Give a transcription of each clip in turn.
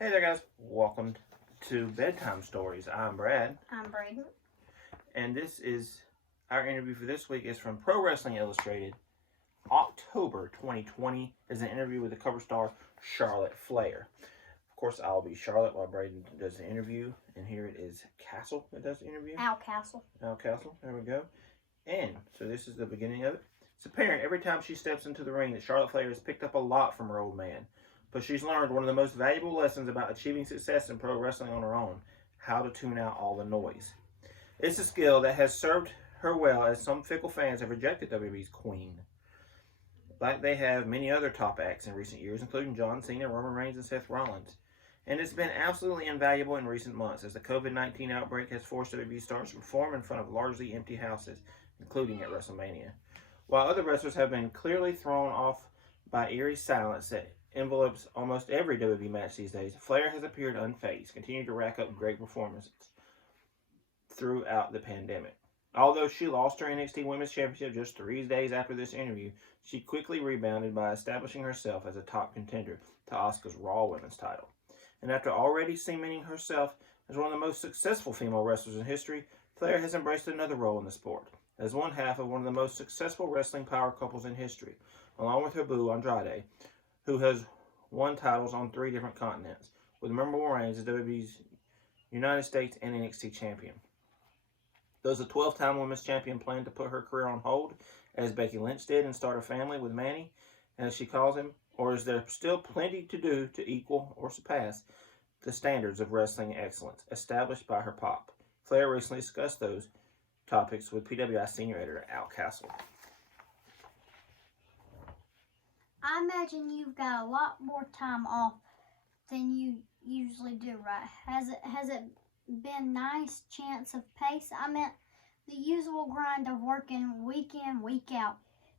Hey there, guys. Welcome to Bedtime Stories. I'm Brad, I'm Braden. and this is our interview for this week. Is from Pro Wrestling Illustrated, October 2020. Is an interview with the cover star Charlotte Flair. Of course, I'll be Charlotte while Braden does the interview, and here it is Castle that does the interview. Al Castle. Al Castle. There we go. And so this is the beginning of it. It's apparent every time she steps into the ring that Charlotte Flair has picked up a lot from her old man. But she's learned one of the most valuable lessons about achieving success in pro wrestling on her own: how to tune out all the noise. It's a skill that has served her well, as some fickle fans have rejected WWE's queen, like they have many other top acts in recent years, including John Cena, Roman Reigns, and Seth Rollins. And it's been absolutely invaluable in recent months, as the COVID-19 outbreak has forced WWE stars to perform in front of largely empty houses, including at WrestleMania. While other wrestlers have been clearly thrown off by eerie silence that envelopes almost every WWE match these days, Flair has appeared unfazed, continuing to rack up great performances throughout the pandemic. Although she lost her NXT Women's Championship just 3 days after this interview, she quickly rebounded by establishing herself as a top contender to Asuka's Raw Women's title. And after already cementing herself as one of the most successful female wrestlers in history, Flair has embraced another role in the sport, as one half of one of the most successful wrestling power couples in history, along with her boo Andrade, who has won titles on 3 different continents, with memorable reigns as WWE's United States and NXT champion. Does the 12-time women's champion plan to put her career on hold, as Becky Lynchs did, and start a family with Manny, as she calls him? Or is there still plenty to do to equal or surpass the standards of wrestling excellence established by her pop? Flair recently discussed those topics with PWI senior editor Al Castle. I imagine you've got a lot more time off than you usually do, right? Has it been nice chance of pace? I meant the usual grind of working week in, week out,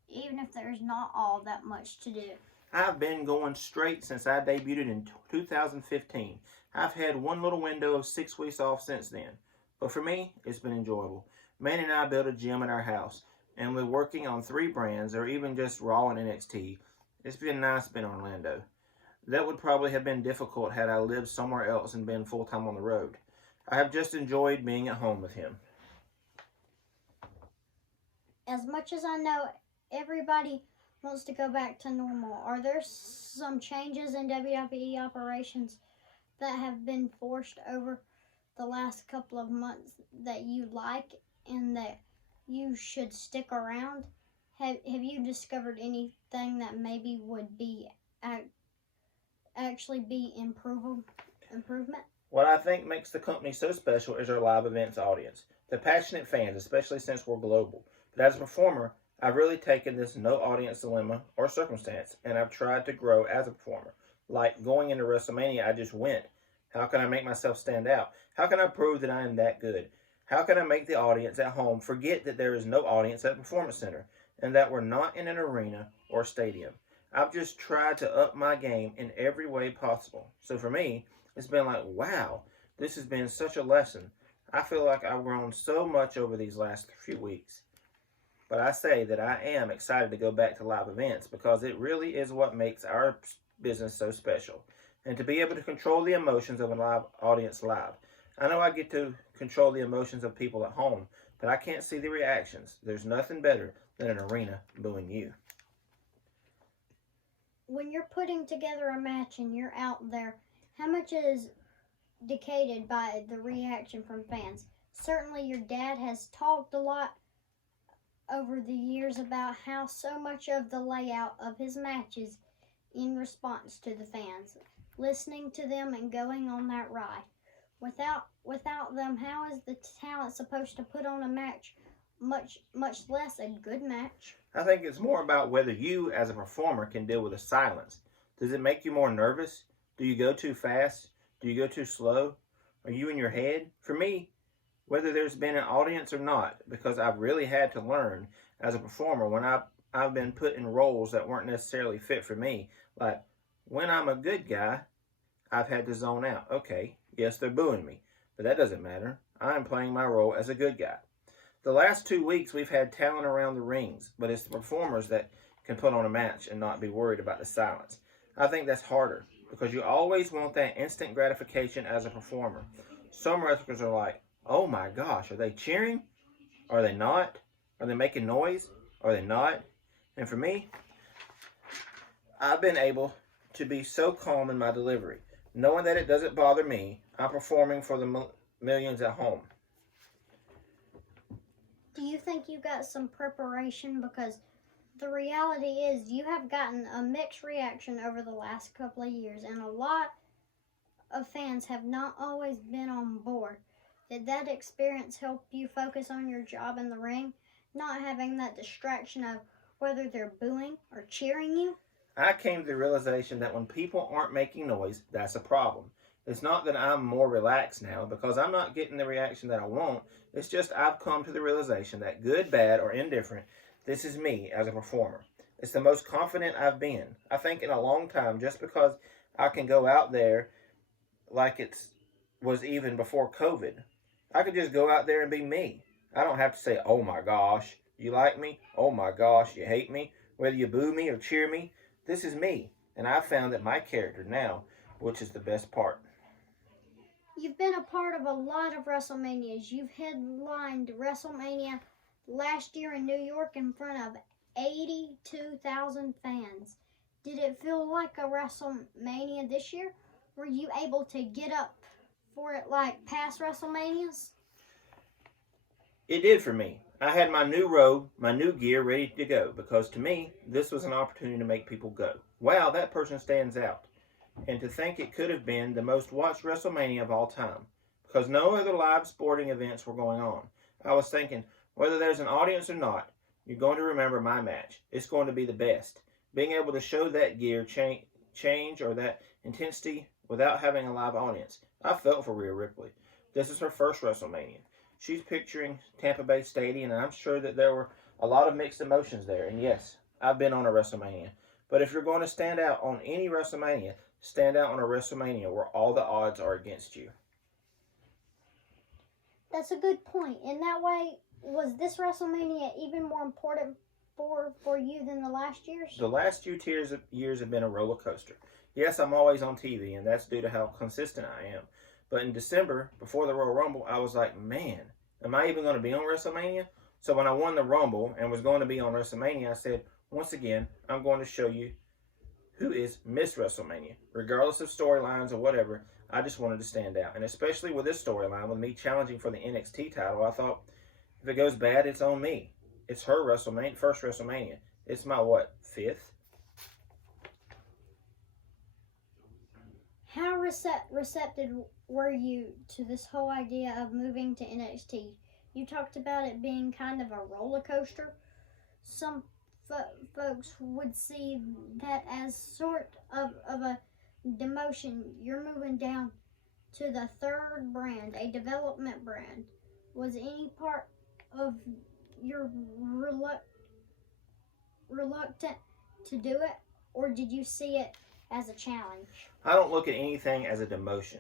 even if there's not all that much to do. I've been going straight since I debuted in 2015. I've had one little window of 6 weeks off since then. But for me, it's been enjoyable. Manny and I built a gym at our house, and with working on 3 brands, or even just Raw and NXT, it's been nice being in Orlando. That would probably have been difficult had I lived somewhere else and been full-time on the road. I have just enjoyed being at home with him. As much as I know everybody wants to go back to normal, are there some changes in WWE operations that have been forced over the last couple of months that you like and that you should stick around? Have you discovered anything that maybe would be actually be improvement? What I think makes the company so special is our live events audience, the passionate fans, especially since we're global. But as a performer, I've really taken this no audience dilemma or circumstance, and I've tried to grow as a performer. Like going into WrestleMania, I just went. How can I make myself stand out? How can I prove that I am that good? How can I make the audience at home forget that there is no audience at the Performance Center, and that we're not in an arena or stadium? I've just tried to up my game in every way possible. So for me, it's been like, wow, this has been such a lesson. I feel like I've grown so much over these last few weeks. But I say that I am excited to go back to live events, because it really is what makes our business so special. And to be able to control the emotions of a live audience live. I know I get to control the emotions of people at home, but I can't see the reactions. There's nothing better than an arena booing you. When you're putting together a match and you're out there, how much is dictated by the reaction from fans? Certainly your dad has talked a lot over the years about how so much of the layout of his matches in response to the fans, listening to them and going on that ride. Without them, how is the talent supposed to put on a match, much less a good match? I think it's more about whether you, as a performer, can deal with the silence. Does it make you more nervous? Do you go too fast? Do you go too slow? Are you in your head? For me, whether there's been an audience or not, because I've really had to learn as a performer when I've been put in roles that weren't necessarily fit for me. Like, when I'm a good guy, I've had to zone out. Okay, yes, they're booing me, but that doesn't matter. I'm playing my role as a good guy. The last 2 weeks, we've had talent around the rings, but it's the performers that can put on a match and not be worried about the silence. I think that's harder. because you always want that instant gratification as a performer. Some wrestlers are like, oh my gosh, are they cheering? Are they not? Are they making noise? Are they not? And for me, I've been able to be so calm in my delivery, knowing that it doesn't bother me. I'm performing for the millions at home. Do you think you got some preparation? Because the reality is you have gotten a mixed reaction over the last couple of years, and a lot of fans have not always been on board. Did that experience help you focus on your job in the ring, not having that distraction of whether they're booing or cheering you? I came to the realization that when people aren't making noise, that's a problem. It's not that I'm more relaxed now because I'm not getting the reaction that I want. It's just I've come to the realization that good, bad, or indifferent, this is me as a performer. It's the most confident I've been, I think, in a long time, just because I can go out there like it was even before COVID. I could just go out there and be me. I don't have to say, oh my gosh, you like me? Oh my gosh, you hate me? Whether you boo me or cheer me, this is me. And I've found that my character now, which is the best part. You've been a part of a lot of WrestleManias. You've headlined WrestleMania last year in New York in front of 82,000 fans. Did it feel like a WrestleMania this year? Were you able to get up for it like past WrestleManias? It did for me. I had my new robe, my new gear ready to go because to me, this was an opportunity to make people go, wow, that person stands out. And to think it could have been the most watched WrestleMania of all time because no other live sporting events were going on. I was thinking, whether there's an audience or not, you're going to remember my match. It's going to be the best. Being able to show that gear change or that intensity without having a live audience. I felt for Rhea Ripley. This is her first WrestleMania. She's picturing Tampa Bay Stadium, and I'm sure that there were a lot of mixed emotions there. And yes, I've been on a WrestleMania. But if you're going to stand out on any WrestleMania, stand out on a WrestleMania where all the odds are against you. That's a good point. In that way, was this WrestleMania even more important for you than the last years? The last few years have been a roller coaster. Yes, I'm always on TV, and that's due to how consistent I am. But in December, before the Royal Rumble, I was like, man, am I even going to be on WrestleMania? So when I won the Rumble and was going to be on WrestleMania, I said, once again, I'm going to show you who is Miss WrestleMania. Regardless of storylines or whatever, I just wanted to stand out. And especially with this storyline, with me challenging for the NXT title, I thought, if it goes bad, it's on me. It's her WrestleMania, first WrestleMania. It's my, fifth? How receptive were you to this whole idea of moving to NXT? You talked about it being kind of a roller coaster. Some folks would see that as sort of a demotion. You're moving down to the third brand, a development brand. Was any part of your reluctant to do it, or did you see it as a challenge? I don't look at anything as a demotion.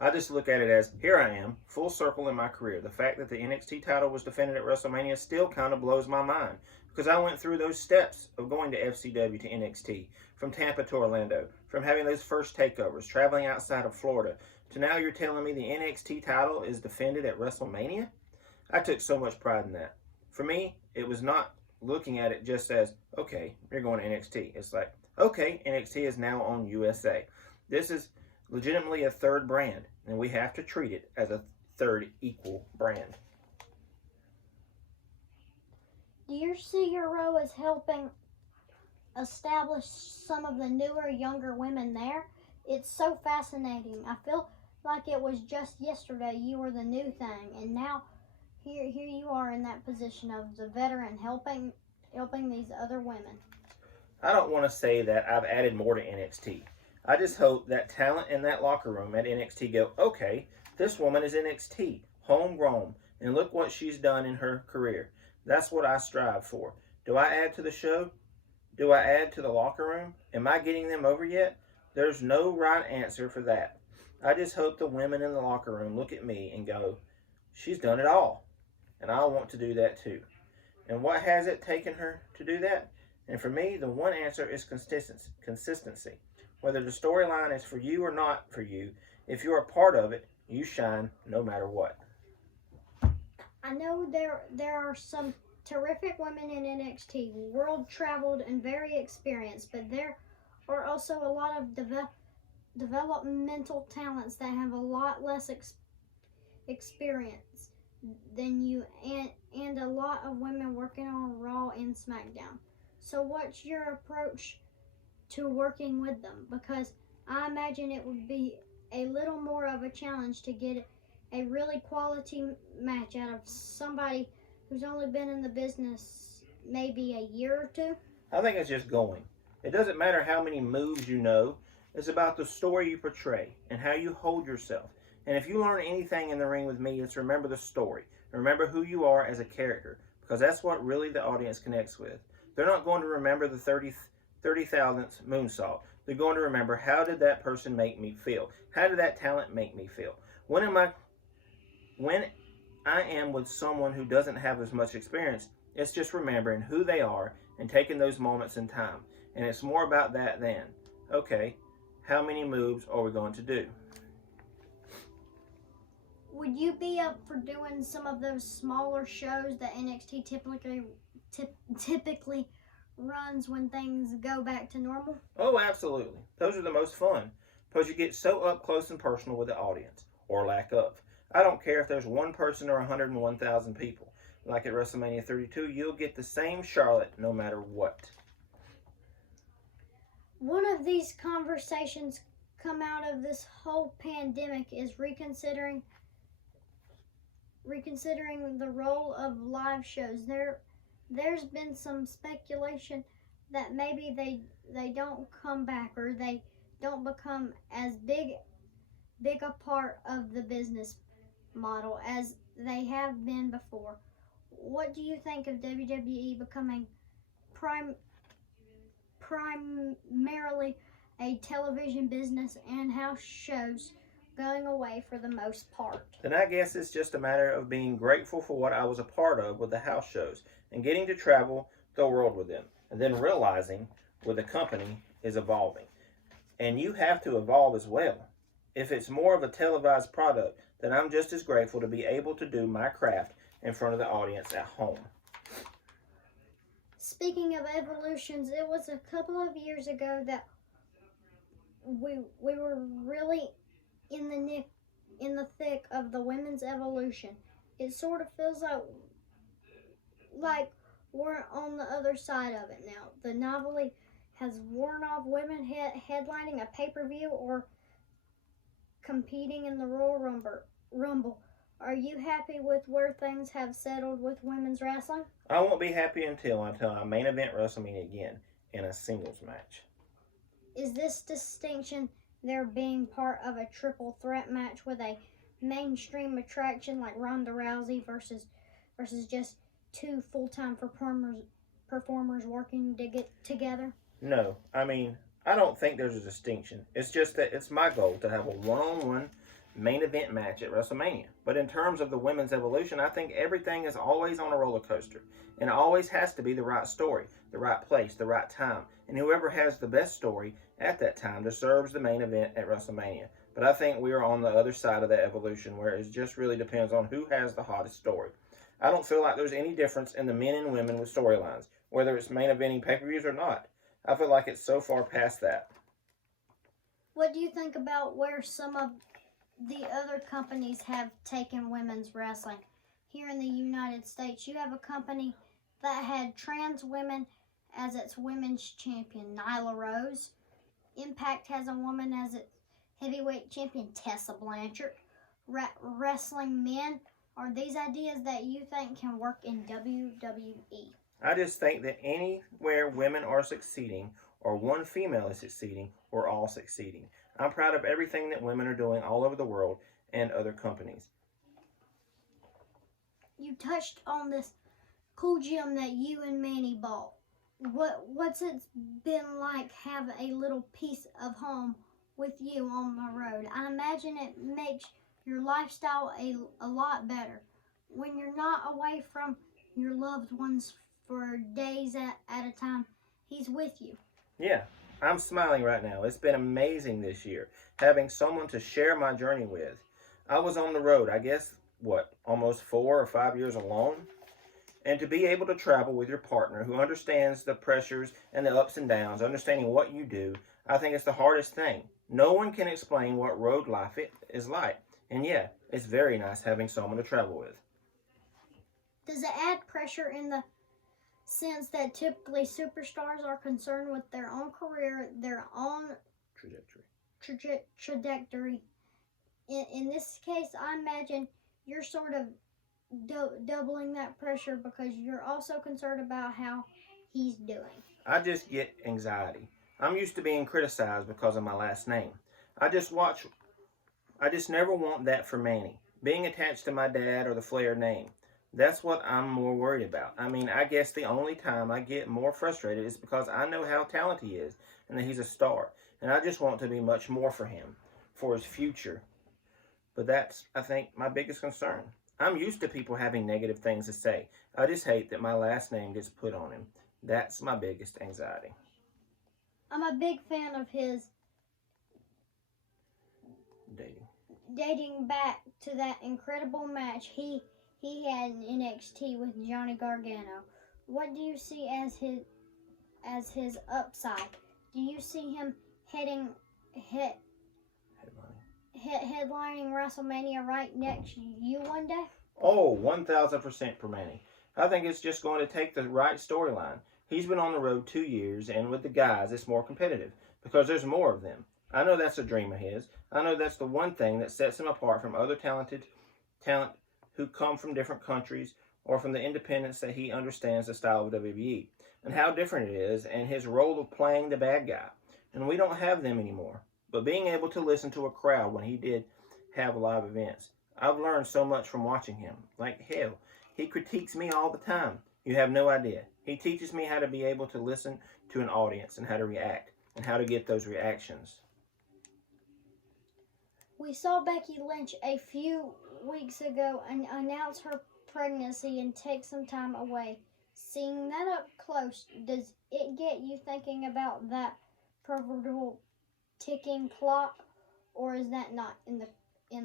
I just look at it as, here I am, full circle in my career. The fact that the NXT title was defended at WrestleMania still kind of blows my mind because I went through those steps of going to FCW to NXT, from Tampa to Orlando, from having those first takeovers, traveling outside of Florida, to now you're telling me the NXT title is defended at WrestleMania? I took so much pride in that. For me, it was not looking at it just as, okay, you're going to NXT. It's like, okay, NXT is now on USA. This is legitimately a third brand, and we have to treat it as a third equal brand. Do you see your role as helping establish some of the newer, younger women there? It's so fascinating. I feel like it was just yesterday you were the new thing, and now here you are in that position of the veteran helping these other women. I don't want to say that I've added more to NXT. I just hope that talent in that locker room at NXT go, okay, this woman is NXT, homegrown, and look what she's done in her career. That's what I strive for. Do I add to the show? Do I add to the locker room? Am I getting them over yet? There's no right answer for that. I just hope the women in the locker room look at me and go, she's done it all, and I want to do that too. And what has it taken her to do that? And for me, the one answer is consistency. Whether the storyline is for you or not for you, if you're a part of it, you shine no matter what. I know there are some terrific women in NXT, world traveled and very experienced, but there are also a lot of developmental talents that have a lot less experience than you, and a lot of women working on Raw and SmackDown. So what's your approach to working with them? Because I imagine it would be a little more of a challenge to get a really quality match out of somebody who's only been in the business maybe a year or two. I think it's just going. It doesn't matter how many moves you know, it's about the story you portray and how you hold yourself. And if you learn anything in the ring with me, it's remember the story. Remember who you are as a character, because that's what really the audience connects with. They're not going to remember the 30,000th moonsault. They're going to remember, how did that person make me feel? How did that talent make me feel? When I am with someone who doesn't have as much experience, it's just remembering who they are and taking those moments in time. And it's more about that than, okay, how many moves are we going to do? Would you be up for doing some of those smaller shows that NXT typically runs when things go back to normal? Oh, absolutely. Those are the most fun, because you get so up close and personal with the audience, or lack of. I don't care if there's one person or 101,000 people. Like at WrestleMania 32, you'll get the same Charlotte no matter what. One of these conversations come out of this whole pandemic is reconsidering the role of live shows. There's been some speculation that maybe they don't come back, or they don't become as big a part of the business model as they have been before. What do you think of WWE becoming primarily a television business and house shows going away for the most part? Then I guess it's just a matter of being grateful for what I was a part of with the house shows and getting to travel the world with them, and then realizing where the company is evolving. And you have to evolve as well. If it's more of a televised product, then I'm just as grateful to be able to do my craft in front of the audience at home. Speaking of evolutions, it was a couple of years ago that we were really in the thick of the women's evolution. It sort of feels like we're on the other side of it now. The novelty has worn off. Women headlining a pay-per-view or competing in the Royal Rumble. Are you happy with where things have settled with women's wrestling? I won't be happy until I main event WrestleMania again in a singles match. Is this distinction there being part of a triple threat match with a mainstream attraction like Ronda Rousey versus just two full-time performers working to get together? No, I don't think there's a distinction. It's just that it's my goal to have a one-on-one main event match at WrestleMania. But in terms of the women's evolution, I think everything is always on a roller coaster. And it always has to be the right story, the right place, the right time. And whoever has the best story at that time deserves the main event at WrestleMania. But I think we are on the other side of that evolution, where it just really depends on who has the hottest story. I don't feel like there's any difference in the men and women with storylines, whether it's main eventing pay-per-views or not. I feel like it's so far past that. What do you think about where some of the other companies have taken women's wrestling? Here in the United States, you have a company that had trans women as its women's champion, Nyla Rose. Impact has a woman as its heavyweight champion, Tessa Blanchard. Wrestling men, are these ideas that you think can work in WWE? I just think that anywhere women are succeeding, or one female is succeeding, we're all succeeding. I'm proud of everything that women are doing all over the world and other companies. You touched on this cool gym that you and Manny bought. What's it been like having a little piece of home with you on the road? I imagine it makes your lifestyle a lot better when you're not away from your loved ones for days at a time. He's with you. Yeah, I'm smiling right now. It's been amazing this year, having someone to share my journey with. I was on the road, I guess, almost 4 or 5 years alone? And to be able to travel with your partner who understands the pressures and the ups and downs, understanding what you do, I think it's the hardest thing. No one can explain what road life is like. And yeah, it's very nice having someone to travel with. Does it add pressure in the sense that typically superstars are concerned with their own career, their own trajectory? In this case, I imagine you're sort of doubling that pressure because you're also concerned about how he's doing. I just get anxiety. I'm used to being criticized because of my last name. I just never want that for Manny. Being attached to my dad or the Flair name. That's what I'm more worried about. I mean, I guess the only time I get more frustrated is because I know how talented he is and that he's a star. And I just want to be much more for him, for his future. But that's, I think, my biggest concern. I'm used to people having negative things to say. I just hate that my last name gets put on him. That's my biggest anxiety. I'm a big fan of his dating back to that incredible match he had in NXT with Johnny Gargano. What do you see as his upside? Do you see him headlining WrestleMania right next you one day? Oh, 1,000% for Manny. I think it's just going to take the right storyline. He's been on the road 2 years, and with the guys, it's more competitive because there's more of them. I know that's a dream of his. I know that's the one thing that sets him apart from other talent who come from different countries or from the independents that he understands the style of WWE and how different it is and his role of playing the bad guy. And we don't have them anymore. But being able to listen to a crowd when he did have live events, I've learned so much from watching him. Like hell, he critiques me all the time. You have no idea. He teaches me how to be able to listen to an audience and how to react and how to get those reactions. We saw Becky Lynch a few weeks ago and announce her pregnancy and take some time away. Seeing that up close, does it get you thinking about that proverbial ticking clock, or is that not in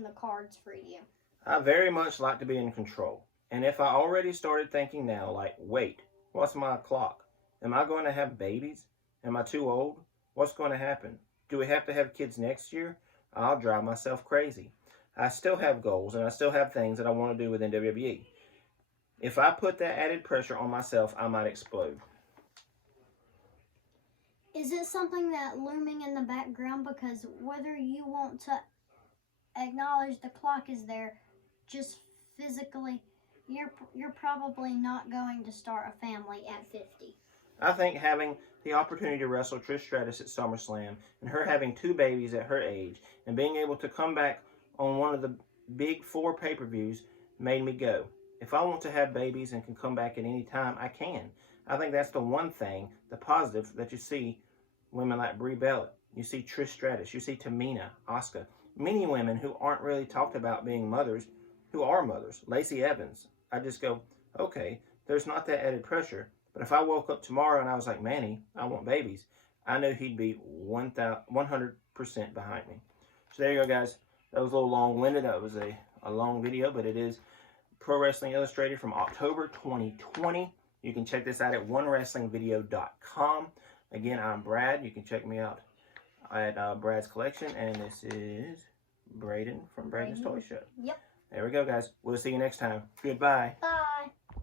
the cards for you? I very much like to be in control. And if I already started thinking now, like, wait, what's my clock? Am I going to have babies? Am I too old? What's going to happen? Do we have to have kids next year? I'll drive myself crazy. I still have goals and I still have things that I want to do within WWE. If I put that added pressure on myself, I might explode. Is it something that looming in the background? Because whether you want to acknowledge the clock is there, just physically, you're probably not going to start a family at 50. I think having the opportunity to wrestle Trish Stratus at SummerSlam and her having 2 babies at her age and being able to come back on one of the big 4 pay-per-views made me go. If I want to have babies and can come back at any time, I can. I think that's the one thing, the positive, that you see women like Brie Bella. You see Trish Stratus. You see Tamina, Asuka. Many women who aren't really talked about being mothers, who are mothers. Lacey Evans. I just go, okay, there's not that added pressure. But if I woke up tomorrow and I was like, Manny, I want babies, I knew he'd be 100% behind me. So there you go, guys. That was a little long-winded. That was a long video, but it is Pro Wrestling Illustrated from October 2020. You can check this out at onewrestlingvideo.com. Again, I'm Brad. You can check me out at Brad's Collection. And this is Braden from Braden's Toy Show. Yep. There we go, guys. We'll see you next time. Goodbye. Bye.